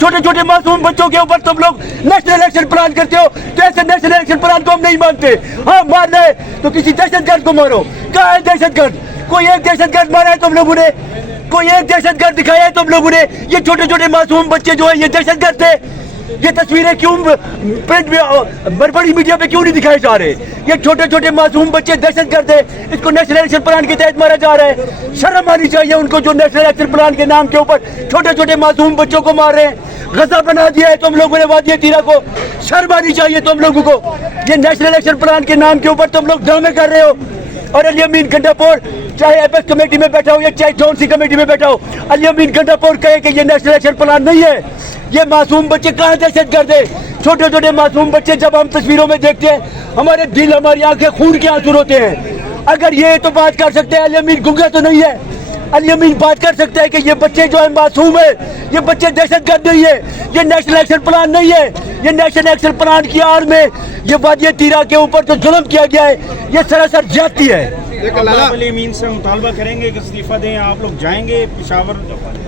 छोटे छोटे मासूम बच्चों के ऊपर तुम लोग नेशनल इलेक्शन प्लान करते हो। तो ऐसे नेशनल इलेक्शन प्लान को हम नहीं मानते। हाँ, मारना है तो किसी दहशतगर्द को मारो। कहाँ है दहशतगर्द? कोई एक दहशतगर्द मारा है तुम लोगों ने? कोई एक दहशतगर्द दिखाया है तुम लोगों ने? ये छोटे छोटे मासूम बच्चे जो है ये दहशतगर्द थे। ये तस्वीरें क्यों प्रिंट में बड़ी मीडिया पे क्यों नहीं दिखाए जा रहे? ये छोटे छोटे मासूम बच्चे दहशतगर्द है। इसको नेशनल इलेक्शन प्लान के तहत मारा जा रहा है। शर्म आनी चाहिए उनको जो नेशनल इलेक्शन प्लान के नाम के ऊपर छोटे छोटे मासूम बच्चों को मार रहे हैं। गजा बना दिया है तुम लोगों ने वादी तीरा को। शर्म आनी चाहिए तुम लोगों को। ये नेशनल इलेक्शन प्लान के नाम के ऊपर तुम लोग ड्रामे कर रहे हो। और अली अमीन गंडापुर चाहे एपेक्स कमेटी में बैठा हो या चाहे जौन सी कमेटी में बैठा हो, अली अमीन गंडापुर कहे कि ये नेशनल इलेक्शन प्लान नहीं है। ये मासूम बच्चे कहाँ दहशतगर्द है? छोटे छोटे मासूम बच्चे जब हम तस्वीरों में देखते हैं हमारे दिल, हमारी आंखें खून के आंसू होते हैं। अगर ये तो बात कर सकते हैं, अली अमीन गुंगा तो नहीं है। अली अमीन बात कर सकता है कि ये बच्चे जो है मासूम है, ये बच्चे दहशतगर्द नहीं है, ये नेशनल इलेक्शन प्लान नहीं है। ये नेशनल इलेक्शन प्लान की आड़ में ये वादी तीरा के ऊपर जो जुल्म किया गया है ये सरासर ज्यादती है। अली अमीन से मुतालबा करेंगे कि इस्तीफा दें। आप लोग जाएंगे पेशावर,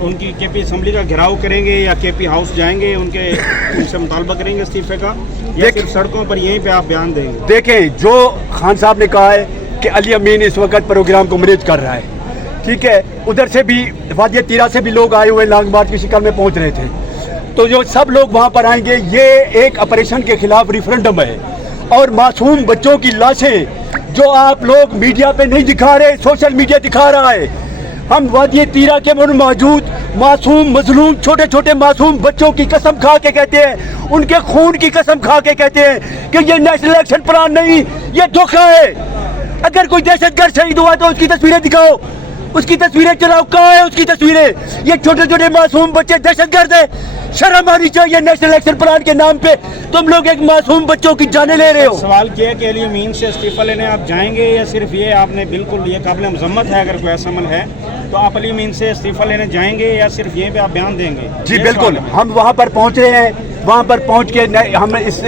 उनकी केपी असम्बली का घेराव करेंगे या केपी हाउस जाएंगे, उनसे मुतालबा करेंगे इस्तीफे का, या सिर्फ सड़कों पर यहीं पे आप बयान देंगे? देखें, जो खान साहब ने कहा है कि अली अमीन इस वक्त प्रोग्राम को मैनेज कर रहा है, ठीक है। उधर से भी वादी तीरा से भी लोग आए हुए लॉन्ग मार्च की शिकल में पहुंच रहे थे। तो जो सब लोग वहां पर आएंगे, ये एक ऑपरेशन के खिलाफ रिफरेंडम है। और मासूम बच्चों की लाशें जो आप लोग मीडिया पे नहीं दिखा रहे, सोशल मीडिया दिखा रहा है। हम वादी तीरा के में मौजूद मासूम मजलूम छोटे छोटे मासूम बच्चों की कसम खा के कहते हैं, उनके खून की कसम खा के कहते हैं कि ये नेशनल इलेक्शन प्लान नहीं, ये धोखा है। अगर कोई दहशतगर्द शहीद हुआ तो उसकी तस्वीरें दिखाओ, उसकी तस्वीरें चलाओ। कहाँ है उसकी तस्वीरें? ये छोटे छोटे मासूम बच्चे दहशतगर्द है। शर्म आनी चाहिए। नेशनल इलेक्शन प्लान के नाम पे तुम लोग एक मासूम बच्चों की जाने ले रहे हो। सवाल किया कि अली अमीन से इस्तीफा लेने आप जाएंगे या सिर्फ ये आपने बिल्कुल ये काबिल मजम्मत है, अगर कोई ऐसा अमल है तो आप अली अमीन से इस्तीफा लेने जाएंगे या सिर्फ यहीं पे आप बयान देंगे? जी बिल्कुल, हम वहाँ पर पहुँच रहे हैं। वहाँ पर पहुँच के हम इस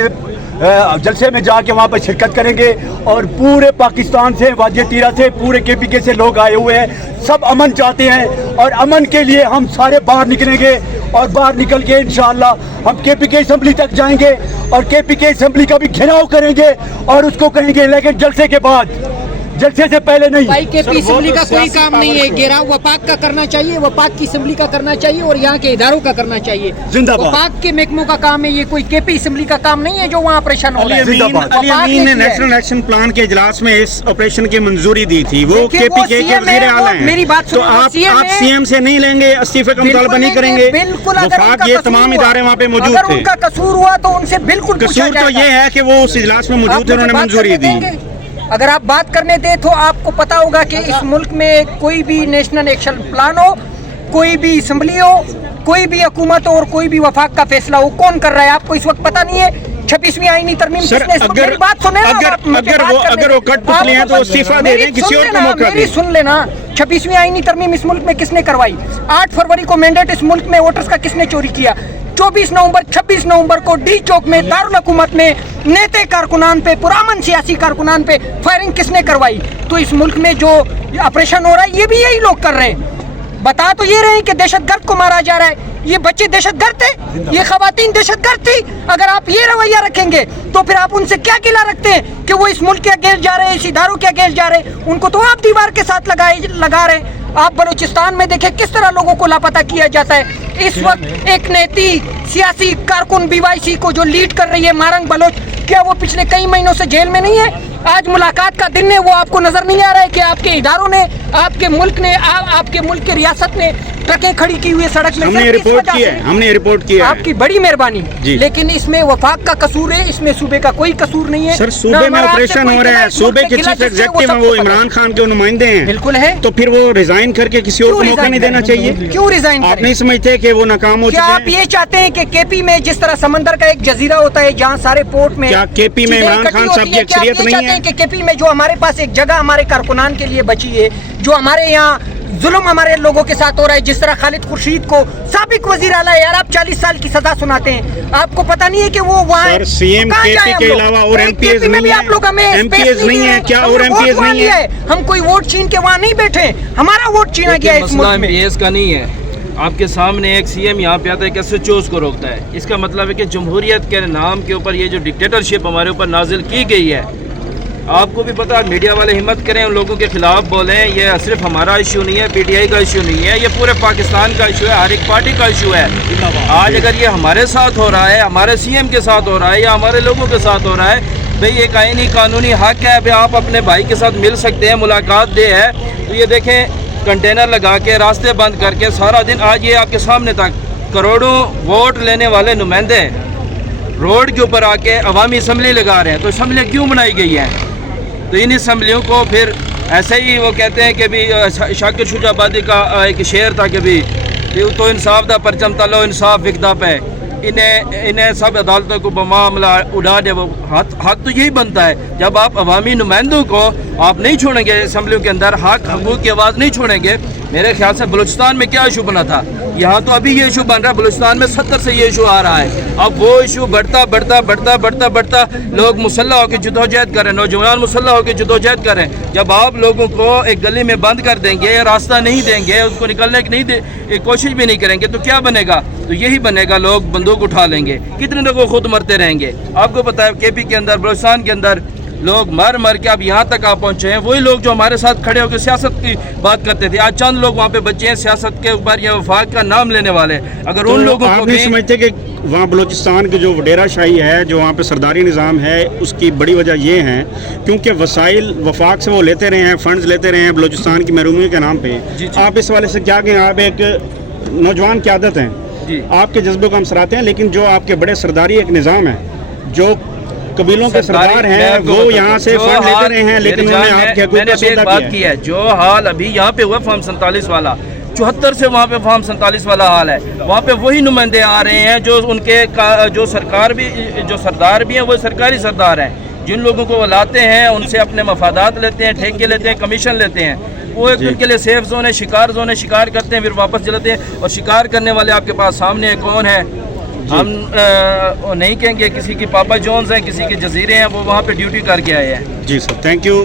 जलसे में जाके वहाँ पर शिरकत करेंगे। और पूरे पाकिस्तान से, वादी तीरा से, पूरे केपीके से लोग आए हुए हैं। सब अमन चाहते हैं और अमन के लिए हम सारे बाहर निकलेंगे। और बाहर निकल के इंशाअल्लाह हम केपीके असम्बली तक जाएंगे और केपीके असम्बली का भी घेराव करेंगे और उसको कहेंगे, लेकिन जलसे के बाद, जलसे से पहले नहीं। भाई केपी असम्बली का कोई काम नहीं है। घेराव वफाक का करना चाहिए, वफाक की असम्बली का करना चाहिए और यहाँ के इदारों का करना चाहिए। वफाक के महकमों का काम है, ये कोई केपी असम्बली का काम नहीं है जो वहाँ ऑपरेशन हो रहा है। अली अमीन ने नेशनल इलेक्शन प्लान के इजलास में इस ऑपरेशन की मंजूरी दी थी, वो केपीके के वज़ीर आला हैं। मेरी बात तो आप सीएम से नहीं लेंगे, इस्तीफे का मुतालबा नहीं करेंगे? बिल्कुल। वफाक ये तमाम इदारे वहाँ पे मौजूद थे। उनका कसूर हुआ तो उनसे बिल्कुल कसूर तो ये है कि वो उस इजलास में मौजूद थे, उन्होंने मंजूरी दी। अगर आप बात करने दें तो आपको पता होगा कि इस मुल्क में कोई भी नेशनल एक्शन प्लान हो, कोई भी असम्बली हो, कोई भी हुकूमत हो और कोई भी वफाक का फैसला हो, कौन कर रहा है आपको इस वक्त पता नहीं है? 26वीं आईनी तरमीम किसने? अगर बात सुने, अगर वो कठपुतली हैं तो इस्तीफा दे दें, किसी और को मौका दें। सुन लेना, 26वीं आईनी तरमीम इस मुल्क में किसने करवाई? 8 फरवरी को मैंडेट इस मुल्क में वोटर्स का किसने चोरी किया? 24 नवंबर 26 नवंबर को डी चौक में दारुल हुकूमत में नेते कारकुनान पे, पुरामन सियासी कारकुनान पे फायरिंग किसने करवाई? तो इस मुल्क में जो ऑपरेशन हो रहा है ये भी यही लोग कर रहे हैं। बता तो ये रहे हैं कि दहशतगर्द को मारा जा रहा है। ये बच्चे दहशतगर्द थे, ये खवातीन दहशतगर्द थी। अगर आप ये रवैया रखेंगे तो फिर आप उनसे क्या गिला रखते हैं कि वो इस मुल्क के अगेंस्ट जा रहे हैं, इस इदारों के अगेंस्ट जा रहे हैं? उनको तो आप दीवार के साथ लगा रहे हैं। आप बलूचिस्तान में देखें किस तरह लोगों को लापता किया जाता है। इस वक्त एक नेती सियासी कारकुन BYC को जो लीड कर रही है मारंग बलोच, क्या वो पिछले कई महीनों से जेल में नहीं है? आज मुलाकात का दिन है, वो आपको नजर नहीं आ रहा है कि आपके इदारों ने, आपके मुल्क ने, आपके मुल्क की रियासत ने ट्रकें खड़ी की हुई है सड़क में? हमने रिपोर्ट किया है। आपकी बड़ी मेहरबानी, लेकिन इसमें वफाक का कसूर है, इसमें सूबे का कोई कसूर नहीं है। सर, सूबे में ऑपरेशन हो रहा है, सूबे के चीफ एग्जीक्यूटिव वो इमरान खान के नुमाइंदे हैं। बिल्कुल है। तो फिर वो रिजाइन करके किसी और को मौका नहीं देना चाहिए? क्यों रिजाइन? आप नहीं समझते कि वो नाकाम हो चुके हैं? आप ये चाहते हैं कि केपी में जिस तरह समंदर का एक जजीरा होता है जहाँ सारे पोर्ट में, क्या केपी में इमरान खान साहब की अक्सरियत नहीं है? कि केपी में जो हमारे पास एक जगह हमारे कारकुनान के लिए बची है, जो हमारे यहाँ जुल्म हमारे लोगों के साथ हो रहा है, जिस तरह खालिद खुर्शीद को साबिक वजीर आला यार आप 40 साल की सजा सुनाते हैं, आपको पता नहीं है कि वो वहाँ सीएम केपी के अलावा और एमपीएस नहीं है? आप लोग हमें एमपीएस नहीं है क्या? और एमपीएस नहीं है? हम कोई वोट छीन के वहाँ नहीं बैठे, हमारा वोट छीना गया इस मुल्क में। एमपीएस का नहीं है, آپ کے سامنے ایک سی ایم یہاں پہ آتا ہے کیسے چوز کو روکتا ہے. اس کا مطلب ہے کہ جمہوریت کے نام کے اوپر یہ جو ڈکٹیٹرشپ ہمارے اوپر نازل کی گئی ہے، آپ کو بھی پتا، میڈیا والے ہمت کریں ان لوگوں کے خلاف بولیں. یہ صرف ہمارا ایشو نہیں ہے، پی ٹی آئی کا ایشو نہیں ہے، یہ پورے پاکستان کا ایشو ہے، ہر ایک پارٹی کا ایشو ہے. آج اگر یہ ہمارے ساتھ ہو رہا ہے، ہمارے سی ایم کے ساتھ ہو رہا ہے یا ہمارے لوگوں کے ساتھ ہو رہا ہے، بھئی ایک آئینی قانونی حق ہے. ابھی آپ اپنے بھائی کے ساتھ مل سکتے ہیں، ملاقات دے ہے. تو یہ دیکھیں کنٹینر لگا کے راستے بند کر کے سارا دن، آج یہ آپ کے سامنے تک کروڑوں ووٹ لینے والے نمائندے روڈ کے اوپر آ کے عوامی اسمبلی لگا رہے ہیں. تو اسمبلیاں کیوں بنائی گئی ہیں؟ تو ان اسمبلیوں کو پھر ایسے ہی وہ کہتے ہیں کہ بھی شاکر شجاع آبادی کا ایک شعر تھا کہ بھی تو انصاف دا پرچم تلو انصاف وکدا پہ، انہیں سب عدالتوں کو بمعاملہ اڑا دے. وہ حق تو یہی بنتا ہے جب آپ عوامی نمائندوں کو آپ نہیں چھوڑیں گے اسمبلیوں کے اندر، حقوق کی آواز نہیں چھوڑیں گے. میرے خیال سے بلوچستان میں کیا ایشو بنا تھا، یہاں تو ابھی یہ ایشو بن رہا ہے. بلوچستان میں 70 سے یہ ایشو آ رہا ہے. اب وہ ایشو بڑھتا لوگ مسلح ہو کے جدوجہد کریں، نوجوان مسلح ہو کے جدوجہد کریں. جب آپ لوگوں کو ایک گلی میں بند کر دیں گے، راستہ نہیں دیں گے، اس کو نکلنے کی کوشش بھی نہیں کریں گے، تو کیا بنے گا؟ تو یہی بنے گا، لوگ بندوق اٹھا لیں گے. کتنے لوگوں خود مرتے رہیں گے. آپ کو پتا ہے کے پی کے اندر، بلوچستان کے اندر لوگ مر کے اب یہاں تک آپ پہنچے ہیں. وہی لوگ جو ہمارے ساتھ کھڑے ہو کے سیاست کی بات کرتے تھے، آج چند لوگ وہاں پہ بچے ہیں سیاست کے اوپر یا وفاق کا نام لینے والے. اگر ان لوگوں کو آپ نہیں سمجھتے کہ وہاں بلوچستان کی جو وڈیرہ شاہی ہے، جو وہاں پہ سرداری نظام ہے، اس کی بڑی وجہ یہ ہے کیونکہ وسائل وفاق سے وہ لیتے رہے ہیں، فنڈز لیتے رہے ہیں بلوچستان کی محرومی کے نام پہ. آپ اس والے سے کیا کہیں؟ آپ ایک نوجوان کی عادت ہیں، آپ کے جذبے کو ہم سراہتے ہیں، لیکن جو آپ کے بڑے سرداری ایک نظام ہے، جو قبیلوں کے سردار ہیں، وہ یہاں سے فنڈ لیتے رہے ہیں، لیکن انہوں نے آپ کے حقوق کا سودا بات کی ہے. جو حال ابھی یہاں پہ ہوا فارم 47 والا، 74 سے وہاں پہ فارم 47 والا حال ہے. وہاں پہ وہی نمائندے آ رہے ہیں جو ان کے جو سرکار بھی، جو سردار بھی ہیں، وہ سرکاری سردار ہیں. جن لوگوں کو وہ لاتے ہیں ان سے اپنے مفادات لیتے ہیں، ٹھیکے لیتے ہیں، کمیشن لیتے ہیں. وہ ایک ان کے لیے سیف زون ہے، شکار زون ہے، شکار کرتے ہیں پھر واپس چلاتے ہیں. اور شکار کرنے والے آپ کے پاس سامنے کون ہے؟ ہم نہیں کہیں گے، کسی کی پاپا جونز ہیں، کسی کے جزیرے ہیں، وہ وہاں پہ ڈیوٹی کر کے آئے ہیں. جی سر، تھینک یو.